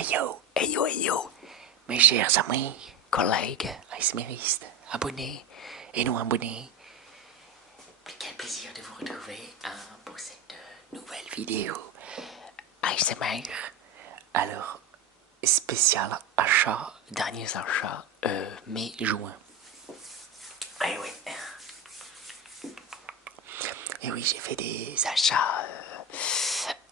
hey yo, mes chers amis, collègues, ASMRistes, abonnés et non abonnés. Quel plaisir de vous retrouver pour cette nouvelle vidéo ASMR. Alors, spécial achat, derniers achats, mai-juin. Eh oui. Et oui, j'ai fait des achats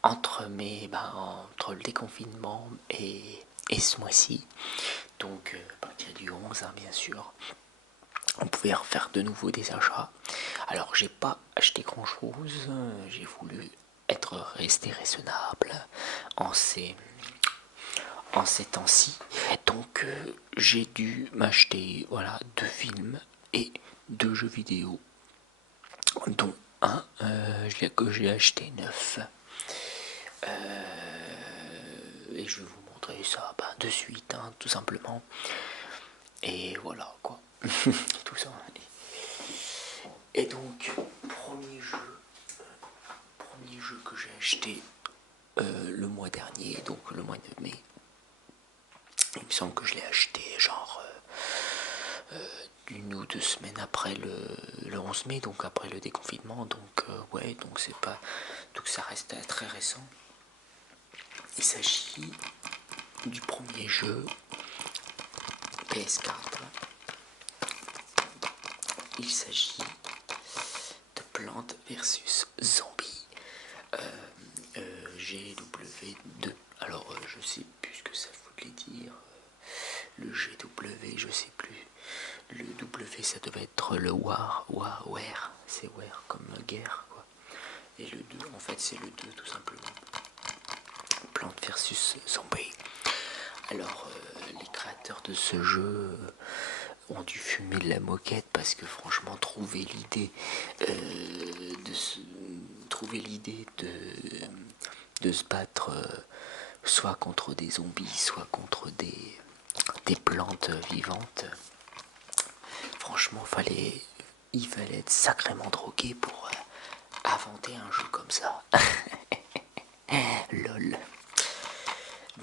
entre entre le déconfinement et ce mois-ci. Donc à partir du 11, hein, bien sûr, on pouvait refaire de nouveau des achats. Alors j'ai pas acheté grand chose, j'ai voulu rester raisonnable en ces temps-ci. Donc j'ai dû m'acheter voilà 2 films et 2 jeux vidéo, dont un que j'ai acheté neuf. Et je vais vous montrer ça de suite, hein, tout simplement. Et voilà quoi. Tout ça. Et donc, premier jeu que j'ai acheté le mois dernier, donc le mois de mai. Il me semble que je l'ai acheté genre 1 ou 2 semaines après le 11 mai, donc après le déconfinement. Donc ouais, donc c'est pas. Donc ça reste très récent. Il s'agit du premier jeu PS4. Il s'agit de Plants vs Zombies. GW2. Alors je sais plus ce que ça voulait dire. Le GW, je sais plus. Le W, ça devait être le war, c'est war comme guerre quoi. Et le 2, en fait c'est le 2 tout simplement. Plants versus Zombies. Alors les créateurs de ce jeu ont dû fumer de la moquette parce que franchement trouver l'idée de se battre soit contre des zombies, soit contre des plantes vivantes. Franchement, il fallait être sacrément drogué pour inventer un jeu comme ça. Lol.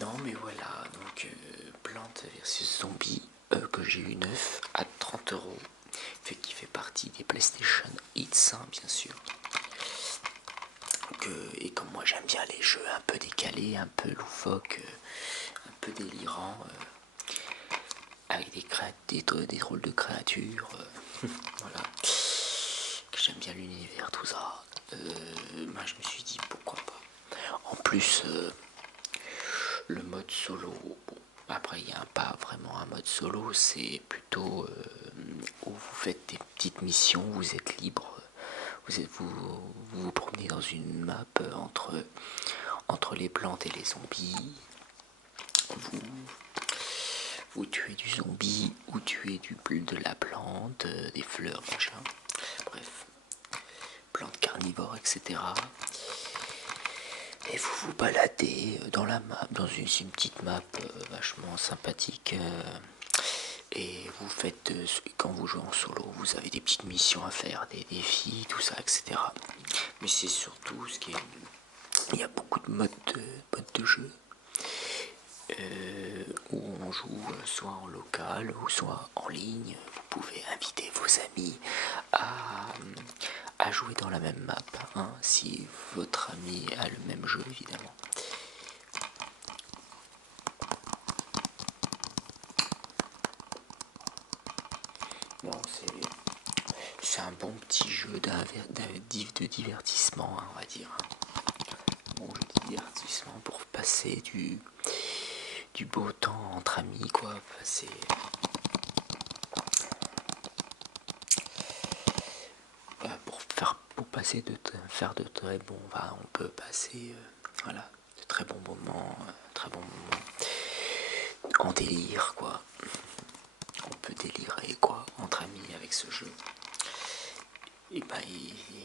Non mais voilà, donc Plante versus Zombie que j'ai eu neuf à 30€, qui fait partie des PlayStation Hits, hein, bien sûr. Et comme moi j'aime bien les jeux un peu décalés, un peu loufoques, un peu délirants, avec des drôles de créatures, voilà, que j'aime bien l'univers, tout ça. Moi je me suis dit pourquoi pas. En plus, le mode solo, bon, après il n'y a pas vraiment un mode solo, c'est plutôt où vous faites des petites missions, vous êtes libre, vous promenez dans une map entre les plantes et les zombies. Vous tuez du zombie ou tuez de la plante, des fleurs, machin. Bref, plantes carnivores, etc. Et vous vous baladez dans la map, dans une petite map vachement sympathique. Et vous faites, quand vous jouez en solo, vous avez des petites missions à faire, des défis, tout ça, etc. Mais c'est surtout ce qui est. Il y a beaucoup de modes de jeu. Où on joue soit en local ou soit en ligne. Vous pouvez inviter vos amis à jouer dans la même map, hein, si votre ami a le même jeu évidemment. Bon, c'est un bon petit jeu de divertissement, hein, on va dire. Bon jeu de divertissement pour passer du beau temps entre amis, quoi. Faire de très bons, on peut passer voilà, de très bons moments, en délire, quoi. On peut délirer, quoi, entre amis avec ce jeu. Et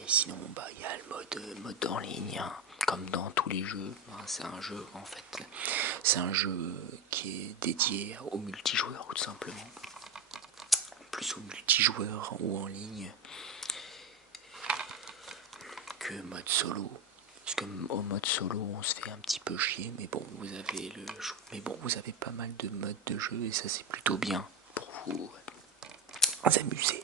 sinon, il y a le mode en ligne, hein, comme dans tous les jeux. Hein, c'est un jeu, en fait, c'est un jeu qui est dédié au multijoueur, tout simplement. Plus au multijoueur ou en ligne que mode solo. Parce que au mode solo on se fait un petit peu chier, mais bon vous avez vous avez pas mal de modes de jeu et ça c'est plutôt bien pour vous amuser.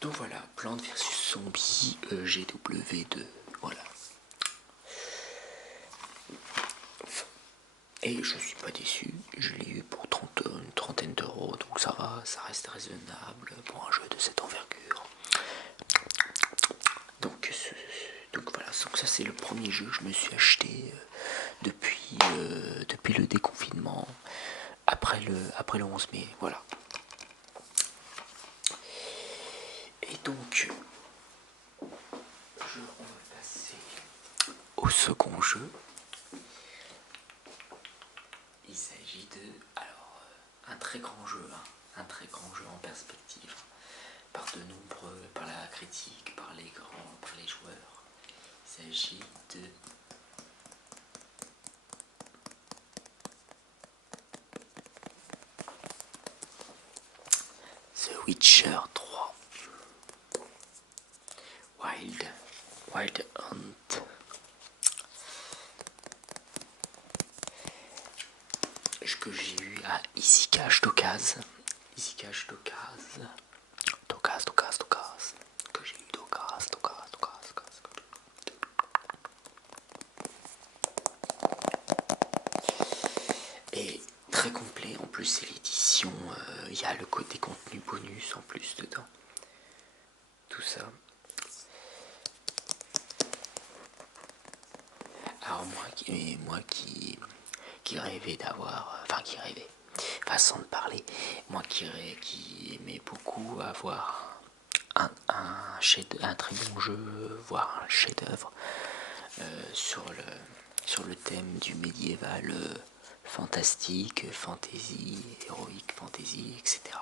Donc voilà, Plants vs Zombies GW2, voilà. Et je suis pas déçu, je l'ai eu pour une trentaine d'euros, donc ça va, ça reste raisonnable pour un jeu de cette envergure. Donc voilà, donc ça c'est le premier jeu que je me suis acheté depuis le déconfinement, après le 11 mai, voilà. Et donc, on va passer au second jeu. Il s'agit de, alors, un très grand jeu, un très grand jeu en perspective, par de nombreux, par la critique, par les grands, par les joueurs. Il s'agit de The Witcher 3 Wild Hunt. Que j'ai eu à Issy-Cache d'Occaz. Issy-Cache d'Occaz. Que j'ai eu d'Occaz. Et très complet, en plus c'est l'édition, il y a le côté contenu bonus en plus dedans. Tout ça. Alors moi qui rêvais d'avoir, façon de parler, moi qui aimais beaucoup avoir un très bon jeu, voire un chef-d'œuvre sur le thème du médiéval fantastique, fantasy, héroïque fantasy, etc.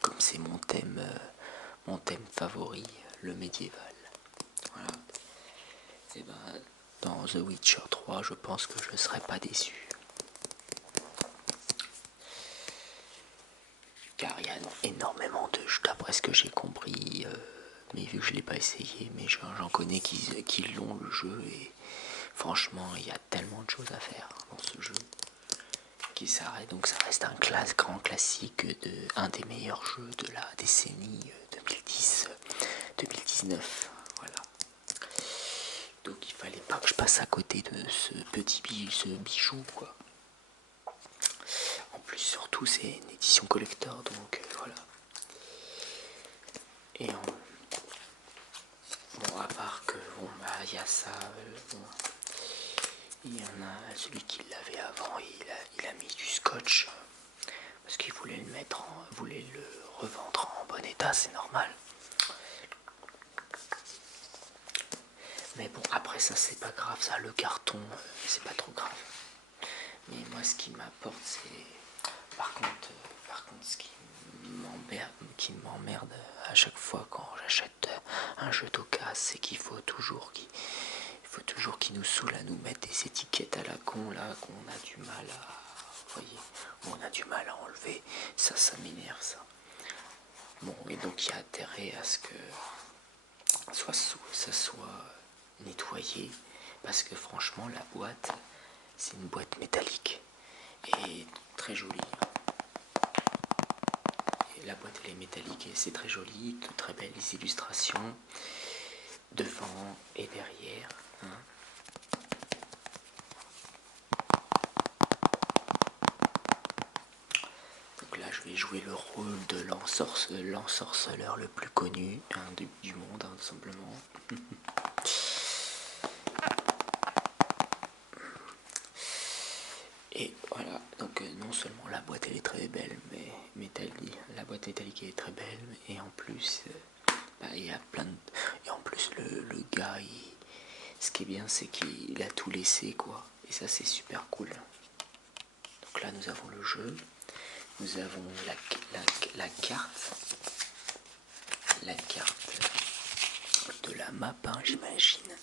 Comme c'est mon thème favori, le médiéval. Voilà. Et ben, dans The Witcher 3, je pense que je ne serais pas déçu. Car il y a énormément de jeux, d'après ce que j'ai compris, mais vu que je ne l'ai pas essayé, mais j'en connais qui l'ont le jeu, et franchement, il y a tellement de choses à faire dans ce jeu qui s'arrête. Donc ça reste un grand classique un des meilleurs jeux de la décennie 2010-2019. Voilà. Donc il fallait pas que je passe à côté de ce bijou, quoi. En plus, surtout, c'est une édition collector, donc voilà. Et bon, à part que bon, bah, y a ça, bon, il y en a celui qui l'avait avant, il a mis du scotch parce qu'il voulait voulait le revendre en bon état, c'est normal. Mais bon, après ça c'est pas grave, ça, le carton, c'est pas trop grave. Mais moi ce qui m'apporte, c'est par contre ce qui m'emmerde à chaque fois quand j'achète un jeu d'occasion, c'est qu'il faut toujours qu'il nous saoule à nous mettre des étiquettes à la con là, qu'on a du mal à, voyez, on a du mal à enlever. Ça m'énerve, ça. Bon, et donc il y a intérêt à ce que ça soit nettoyé, parce que franchement la boîte, c'est une boîte métallique et très jolie. Et la boîte elle est métallique et c'est très joli, très belles illustrations devant et derrière. Donc là je vais jouer le rôle de l'ensorceleur le plus connu du monde, tout simplement. Et voilà, donc non seulement la boîte elle est très belle, mais la boîte métallique elle est très belle, et en plus il y a plein de... Et en plus le gars, ce qui est bien c'est qu'il a tout laissé, quoi, et ça c'est super cool. Donc là nous avons le jeu, nous avons la carte de la map, j'imagine.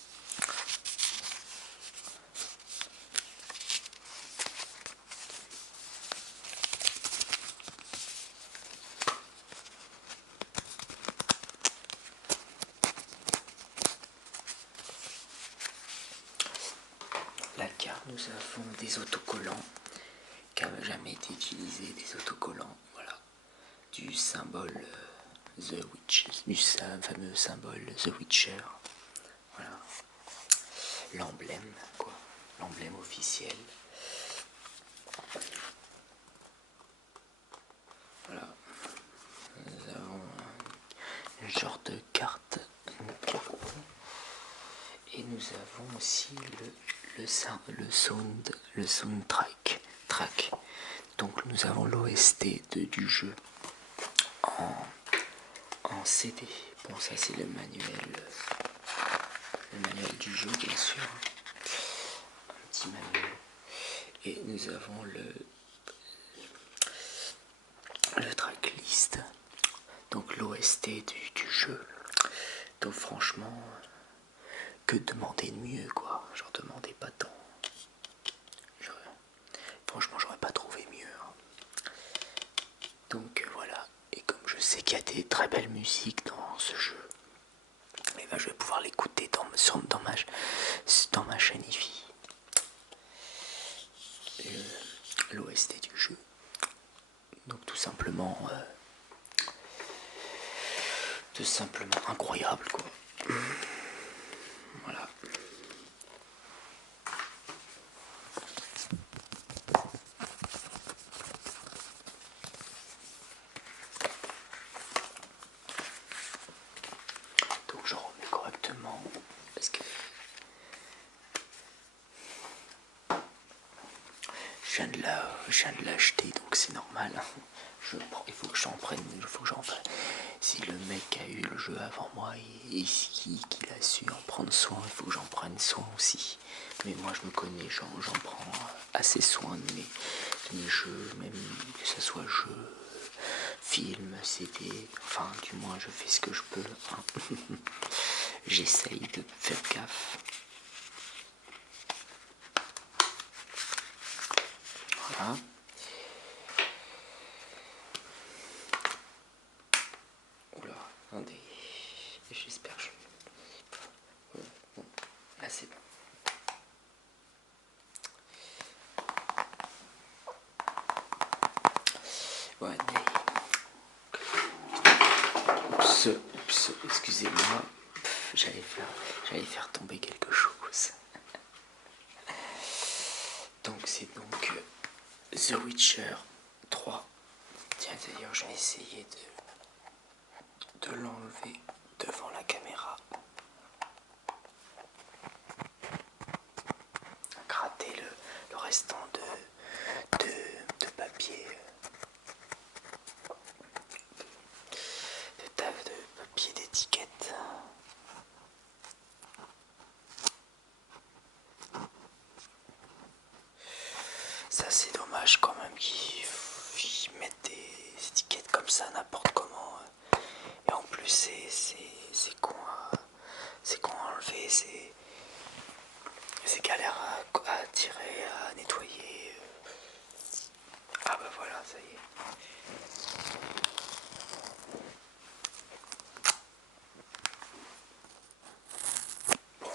nous avons des autocollants qui n'avaient jamais été utilisés, des autocollants, voilà, du symbole The Witch, du fameux symbole The Witcher, voilà, l'emblème, quoi, l'emblème officiel. Voilà, nous avons une genre de carte, et nous avons aussi le soundtrack. Donc nous avons l'OST du jeu en CD. Bon, ça c'est le manuel du jeu, bien sûr, un petit manuel. Et nous avons le tracklist, donc l'OST du jeu. Donc franchement, que demander de mieux, quoi. J'en demandais pas tant. Franchement, j'aurais pas trouvé mieux, hein. Donc voilà. Et comme je sais qu'il y a des très belles musiques dans ce jeu, et ben je vais pouvoir l'écouter dans ma chaîne IFI. L'OST du jeu. Donc tout simplement incroyable, quoi. Voilà. Donc je remets correctement parce que je viens de l'acheter, donc c'est normal. Il faut que j'en prenne. Si le mec a eu le jeu avant moi et qu'il a su en prendre soin, il faut que j'en prenne soin aussi. Mais moi je me connais, j'en prends assez soin de mes jeux, même que ce soit jeux, films, CD, enfin du moins je fais ce que je peux, hein. J'essaye de faire gaffe. Voilà. Oula, attendez, j'espère que je... Bon, là c'est bon. Ouais, oups, excusez-moi, j'allais faire tomber quelque chose. Donc c'est donc The Witcher 3. Tiens, d'ailleurs, je vais essayer de l'enlever devant la caméra. Gratter le restant de papier, de papier d'étiquette. Ça c'est dommage quand même qu'ils mettent des étiquettes comme ça n'importe comment. Et en plus c'est con à enlever, c'est galère à tirer, à nettoyer. Ah bah voilà, ça y est. Bon,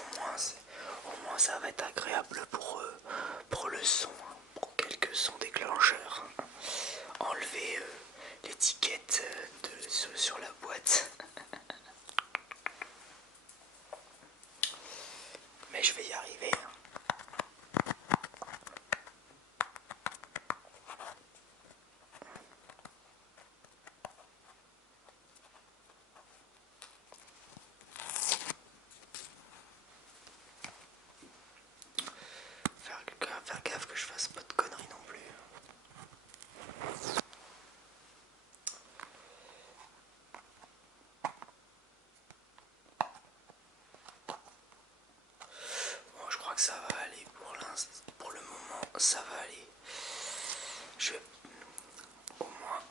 au moins ça va être agréable pour le son, hein, pour quelques sons déclencheurs. Enlever l'étiquette sur la boîte. Mais je vais y arriver, hein. Faire gaffe que je fasse pas de conneries non plus. Bon, je crois que ça va aller pour le moment, ça va aller. Je vais au moins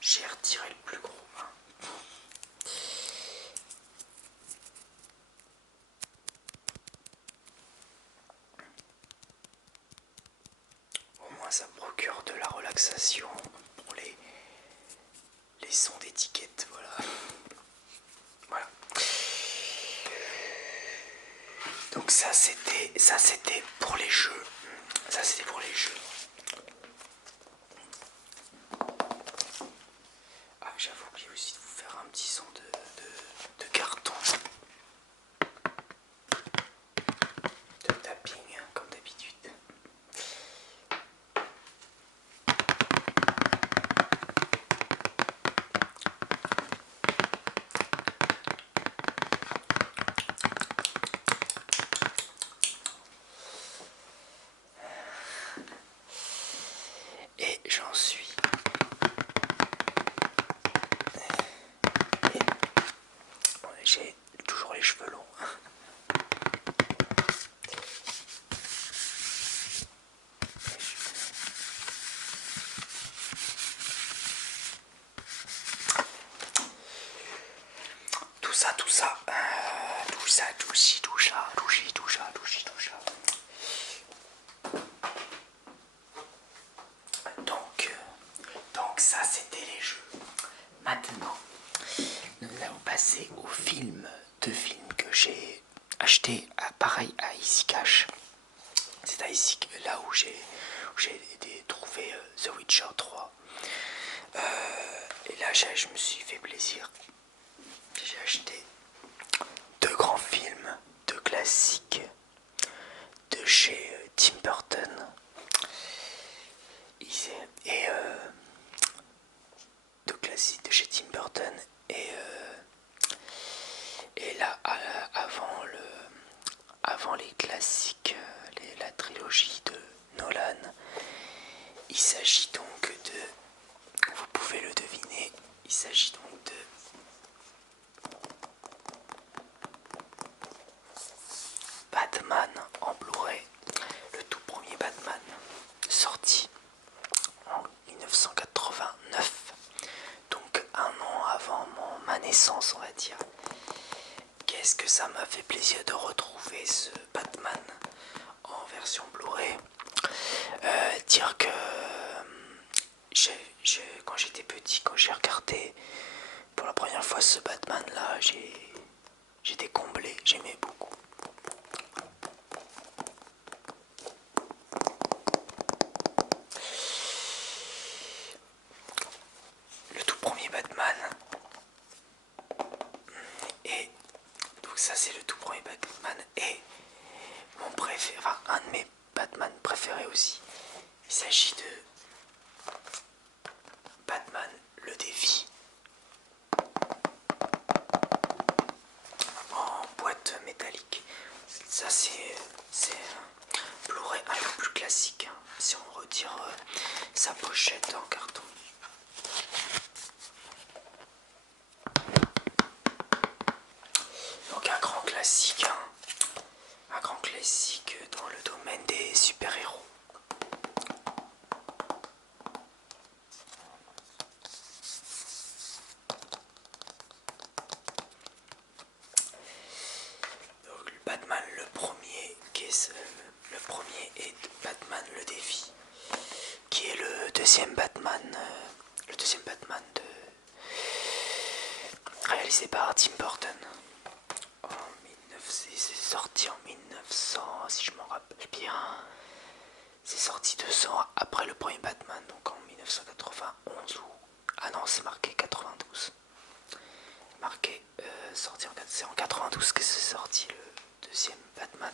j'ai retiré le plus gros, hein. Au moins ça procure de la relaxation pour les sons d'étiquette, voilà. Voilà. Donc Donc ça c'était pour les jeux. Ça c'était pour les jeux. Ah, j'avais oublié aussi de vous faire un petit son de carton. De tapping, hein, comme d'habitude. Et j'en suis. J'ai toujours les cheveux longs. Tout ça, tout ça, tout ça. Donc ça c'était les jeux. Maintenant, nous allons passer au film, deux films que j'ai acheté pareil à Easy Cash. C'est à Easy, là où j'ai trouvé The Witcher 3. Et là je me suis fait plaisir. J'ai acheté deux grands films, deux classiques de chez Tim Burton. Et deux classiques de chez Tim Burton. Et là, avant les classiques, la trilogie de Nolan, il s'agit donc de, vous pouvez le deviner, il s'agit donc de Batman en Blu-ray, le tout premier Batman, sorti en 1989, donc un an avant ma naissance, on va dire. Qu'est-ce que ça m'a fait plaisir de retrouver ce Batman en version Blu-ray. Dire que quand j'étais petit, quand j'ai regardé pour la première fois ce Batman là, j'étais comblé, j'aimais beaucoup. Le tout premier Batman. Et donc ça c'est le tout premier Batman et mon préféré, enfin un de mes Batman préférés aussi. Il s'agit de Batman le défi en boîte métallique. Ça c'est un Blu-ray un peu plus classique, hein, si on retire sa pochette en carton. Donc un grand classique, hein, un grand classique dans le domaine des super-héros. Donc Batman le premier, le premier est Batman le défi, qui est le deuxième Batman, réalisé par Tim Burton. C'est sorti en 1900, si je m'en rappelle bien. C'est sorti 2 ans après le premier Batman, donc en 1991 ou... Ah non, c'est marqué 92. Marqué, c'est en 92 que c'est sorti le deuxième Batman.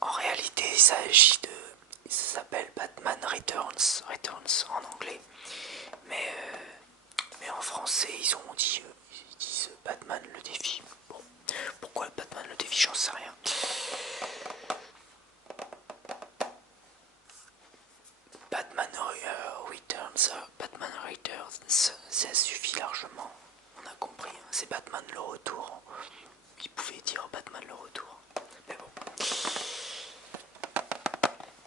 En réalité, il s'agit de... Ça s'appelle Batman Returns en anglais. Mais en français, ils disent Batman le défi. Bon, pourquoi Batman le défi, j'en sais rien. Batman Returns, ça suffit largement. On a compris, hein, c'est Batman le retour. Il pouvait dire Batman le retour. Mais bon.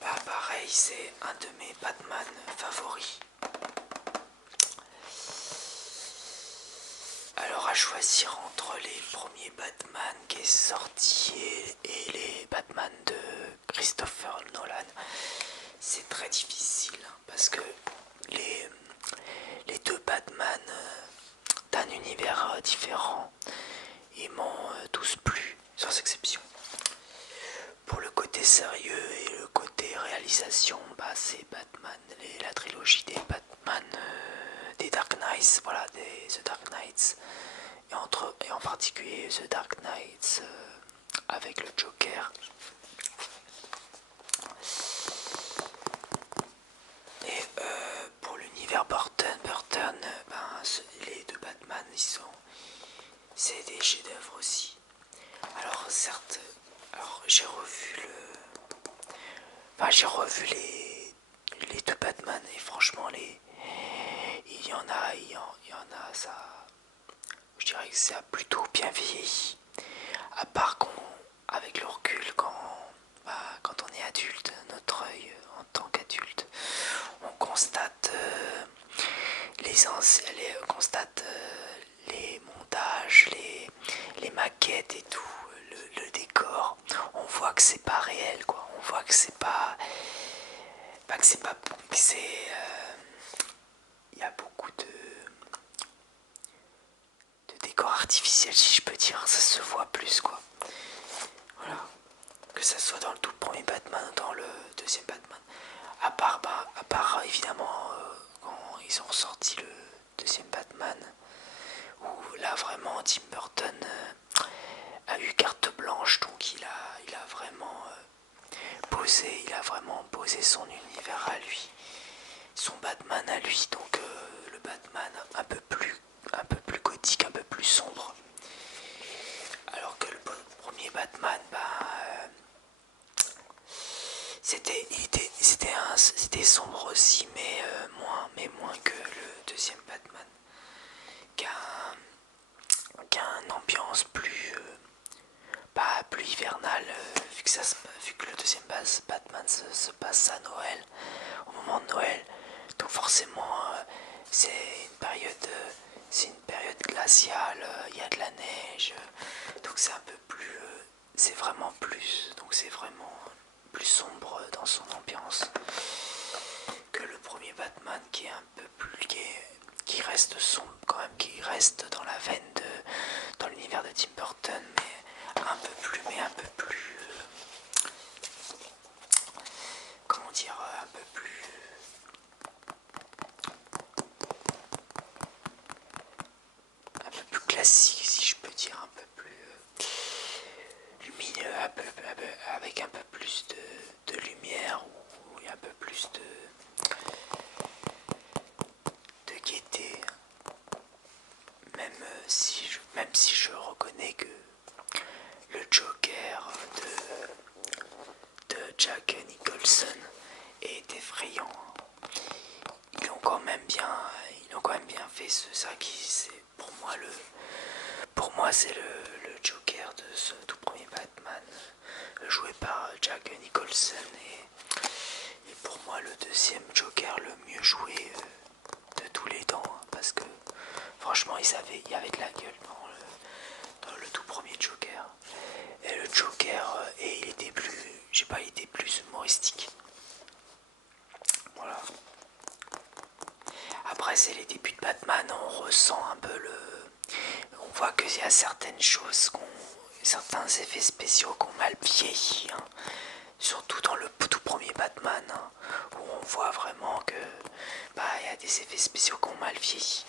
Bah pareil, c'est un de mes Batman favoris. Alors à choisir entre les premiers Batman qui est sorti et les Batman de Christopher Nolan, c'est très difficile, hein, parce que les deux Batman d'un univers différent, ils m'ont tous plu, sans exception. Knight avec le Joker. Et pour l'univers Burton, les deux Batman, c'est des chefs-d'œuvre aussi. Alors certes, j'ai revu les deux Batman et franchement il y en a, ça, je dirais que ça a plutôt bien vieilli. À part avec le recul, quand on est adulte, notre œil en tant qu'adulte, on constate les montages, les maquettes et tout, le décor. On voit que c'est pas réel, quoi. On voit que c'est pas, que c'est pas, que c'est, il y a beaucoup de décors artificiels, si je peux dire. Ça se voit plus, quoi. Voilà. Que ça soit dans le tout premier Batman ou dans le deuxième Batman. À part évidemment quand ils ont sorti le deuxième Batman, où là vraiment Tim Burton a eu carte blanche, donc il a vraiment posé son univers à lui, son Batman à lui, donc le Batman un peu plus gothique, un peu plus sombre. Alors que le premier Batman, c'était sombre aussi, mais moins que le deuxième Batman, qui a une ambiance plus hivernale, vu que le deuxième Batman se passe à Noël, au moment de Noël. Donc forcément, c'est c'est une période glaciale, il y a de la neige, donc c'est un peu plus, c'est vraiment plus, donc c'est vraiment plus sombre dans son ambiance que le premier Batman, qui est un peu plus, qui reste sombre quand même, qui reste dans la veine dans l'univers de Tim Burton, mais un peu plus, comment dire, un peu plus, classique, si je peux dire, un peu plus lumineux, avec un peu plus de lumière, où il y a un peu plus de gaieté, même si je reconnais que le Joker de Jack Nicholson est effrayant. Ils ont quand même bien fait ça, qui c'est pour moi c'est le Joker de ce tout premier Batman, joué par Jack Nicholson, et pour moi le deuxième Joker le mieux joué de tous les temps, hein, parce que franchement il y avait de la gueule dans le tout premier Joker. Et le Joker, et il était plus, je sais pas, il était plus humoristique. Voilà. Après c'est les débuts de Batman, on ressent un peu on voit qu'il y a certaines choses, certains effets spéciaux qui ont mal vieilli, hein. Surtout dans le tout premier Batman, hein, où on voit vraiment que il y a des effets spéciaux qui ont mal vieilli.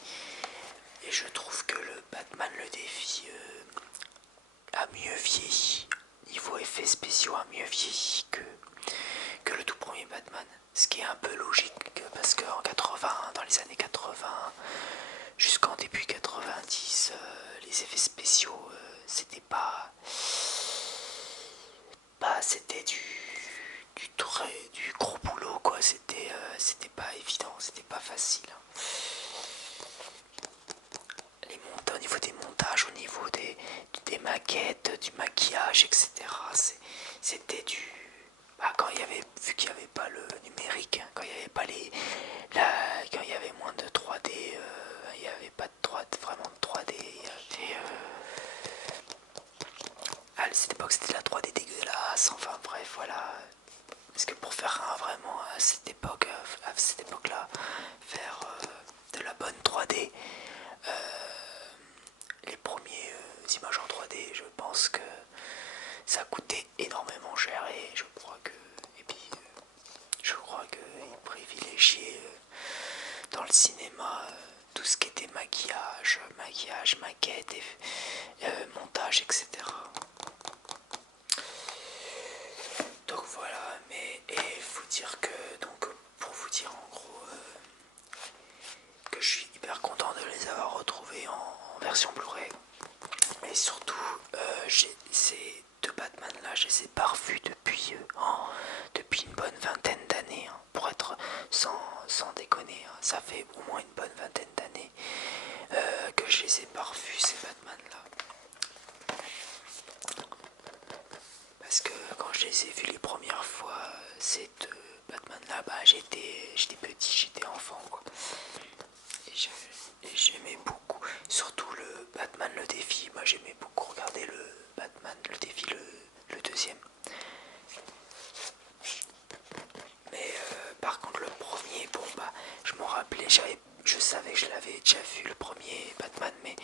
Et je trouve que le Batman le défi a mieux vieilli. Niveau effets spéciaux a mieux vieilli que le tout premier Batman. Ce qui est un peu logique, parce qu'en 80, dans les années 80 jusqu'en début 90, les effets spéciaux, c'était pas, c'était du gros boulot, quoi. C'était pas évident, c'était pas facile. Au niveau des montages, au niveau des maquettes, du maquillage, etc. C'était quand vu qu'il n'y avait pas le numérique, hein, quand il n'y avait pas quand il y avait moins de 3D, il n'y avait pas vraiment de 3D. À cette époque, c'était de la 3D dégueulasse. Enfin bref, voilà. Parce que pour faire vraiment à cette époque-là, faire de la bonne 3D, les premiers images en 3D, je pense que ça coûtait énormément cher, et je crois qu'ils privilégiaient dans le cinéma tout ce qui était maquillage, maquette, montage, etc. Donc voilà, mais il faut dire que, donc pour vous dire en gros que je suis hyper content de les avoir retrouvés en version Blu-ray. Et surtout, ces deux Batman là, je les ai pas revus depuis une bonne vingtaine d'années, hein, pour être sans déconner, hein, ça fait au moins une bonne vingtaine d'années que je les ai pas revus ces Batman là. Parce que quand je les ai vus les premières fois, ces deux Batman là, bah, j'étais petit, j'étais enfant quoi. Et j'aimais beaucoup, surtout le Batman le défi, moi j'aimais beaucoup regarder le Batman le défi, le deuxième. Mais par contre le premier, bon bah je m'en rappelais, je savais que je l'avais déjà vu le premier Batman, mais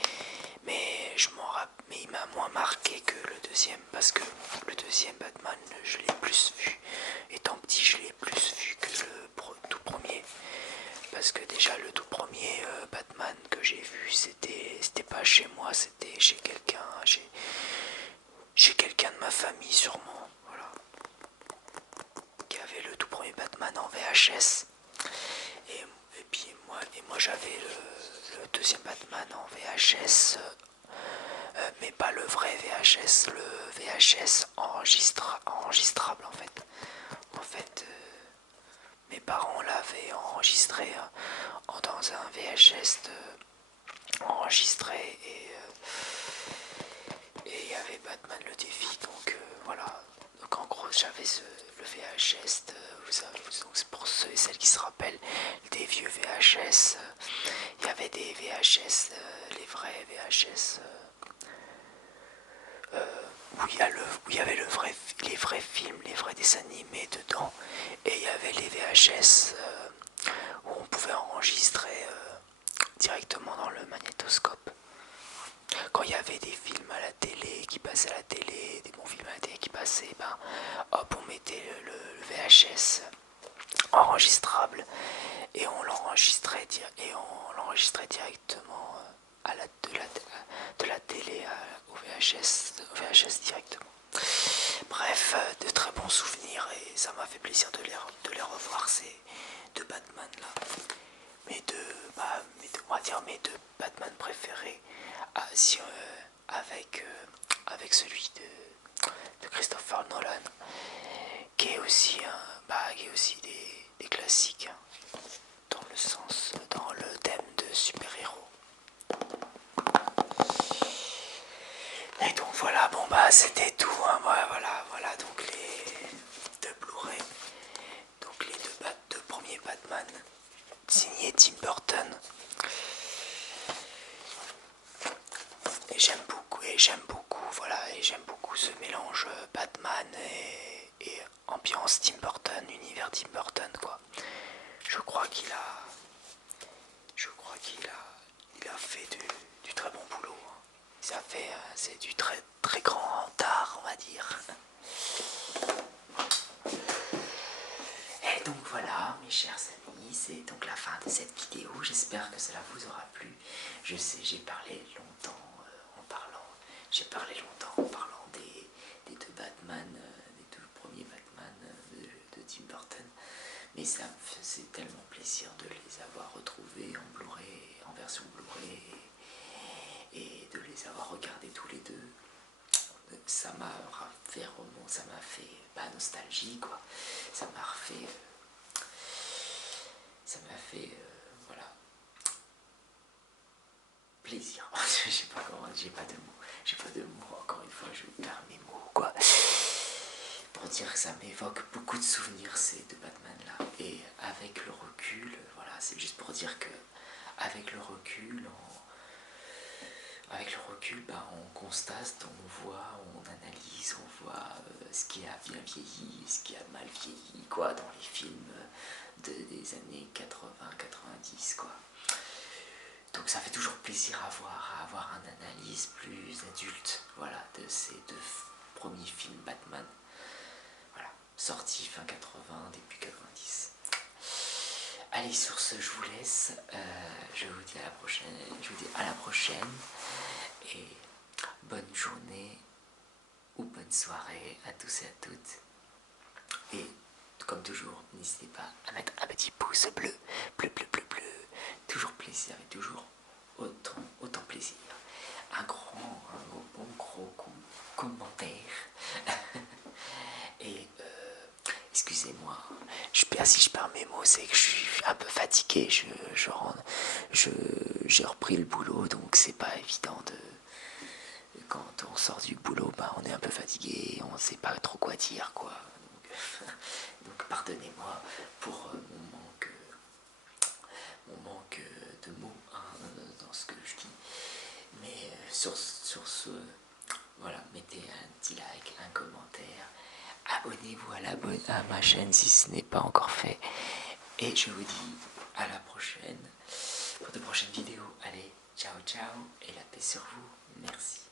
il m'a moins marqué que le deuxième, parce que le deuxième Batman je l'ai plus vu, étant petit je l'ai plus vu que le tout premier. Parce que déjà le tout premier Batman que j'ai vu, c'était pas chez moi, c'était chez quelqu'un, chez quelqu'un de ma famille sûrement, voilà, qui avait le tout premier Batman en VHS. Et puis moi j'avais le deuxième Batman en VHS, mais pas le vrai VHS, le VHS enregistrable en fait. En fait, mes parents l'avaient enregistré dans un VHS enregistré, et il y avait Batman le défi, donc voilà. Donc en gros j'avais le VHS, vous savez, donc c'est pour ceux et celles qui se rappellent des vieux VHS, il y avait des VHS, les vrais VHS, où il y avait les vrais films, les vrais dessins animés dedans, et il y avait les VHS où on pouvait enregistrer directement dans le magnétoscope. Quand il y avait des films à la télé qui passaient à la télé, des bons films à la télé qui passaient, ben hop, on mettait le VHS enregistrable et on l'enregistrait directement de la télé au VHS directement. Bref, de très bons souvenirs, et ça m'a fait plaisir de les revoir, ces deux Batman là. On va dire mes deux Batman préférés, avec celui de Christopher Nolan, qui est aussi des classiques, hein, dans le thème de super-héros. Et donc voilà, bon bah c'était tout, hein, voilà donc les deux Blu-ray, donc les deux premiers Batman signés Tim Burton. Et j'aime beaucoup, voilà, et j'aime beaucoup ce mélange Batman et ambiance Tim Burton, univers Tim Burton, quoi. Je crois qu'il a fait du très bon boulot, hein. C'est du très très grand art, on va dire. Et donc voilà, mes chers amis, c'est donc la fin de cette vidéo. J'espère que cela vous aura plu. Je sais, j'ai parlé longtemps en parlant des deux Batman, des deux premiers Batman de Tim Burton. Mais ça me faisait tellement plaisir de les avoir retrouvés en Blu-ray, en version Blu-ray, et de les avoir regardés tous les deux. Ça m'a fait pas nostalgie quoi, ça m'a fait voilà, plaisir. Je sais pas comment, j'ai pas de mots, encore une fois je perds mes mots quoi, pour dire que ça m'évoque beaucoup de souvenirs ces deux Batman là. Et avec le recul, voilà, c'est juste pour dire que avec le recul, bah, on constate, on voit, on analyse, on voit ce qui a bien vieilli, ce qui a mal vieilli, quoi, dans les films des années 80-90, quoi. Donc ça fait toujours plaisir à avoir une analyse plus adulte, voilà, de ces deux premiers films Batman, voilà, sortis fin 80, début 90. Allez, sur ce, je vous laisse. Je vous dis à la prochaine. Je vous dis à la prochaine. Et bonne journée ou bonne soirée à tous et à toutes. Et comme toujours, n'hésitez pas à mettre un petit pouce bleu, bleu, bleu, bleu, bleu. Toujours plaisir et toujours autant plaisir. Un bon gros commentaire. Et excusez-moi, si je perds mes mots, c'est que je suis un peu fatigué. J'ai repris le boulot, donc c'est pas évident de. Quand on sort du boulot, bah, on est un peu fatigué, on sait pas trop quoi dire, quoi. Donc pardonnez-moi pour mon manque de mots hein, dans ce que je dis. Mais sur ce, voilà, mettez un petit like, un commentaire, abonnez-vous à ma chaîne si ce n'est pas encore fait. Et je vous dis à la prochaine pour de prochaines vidéos. Allez, ciao ciao et la paix sur vous. Merci.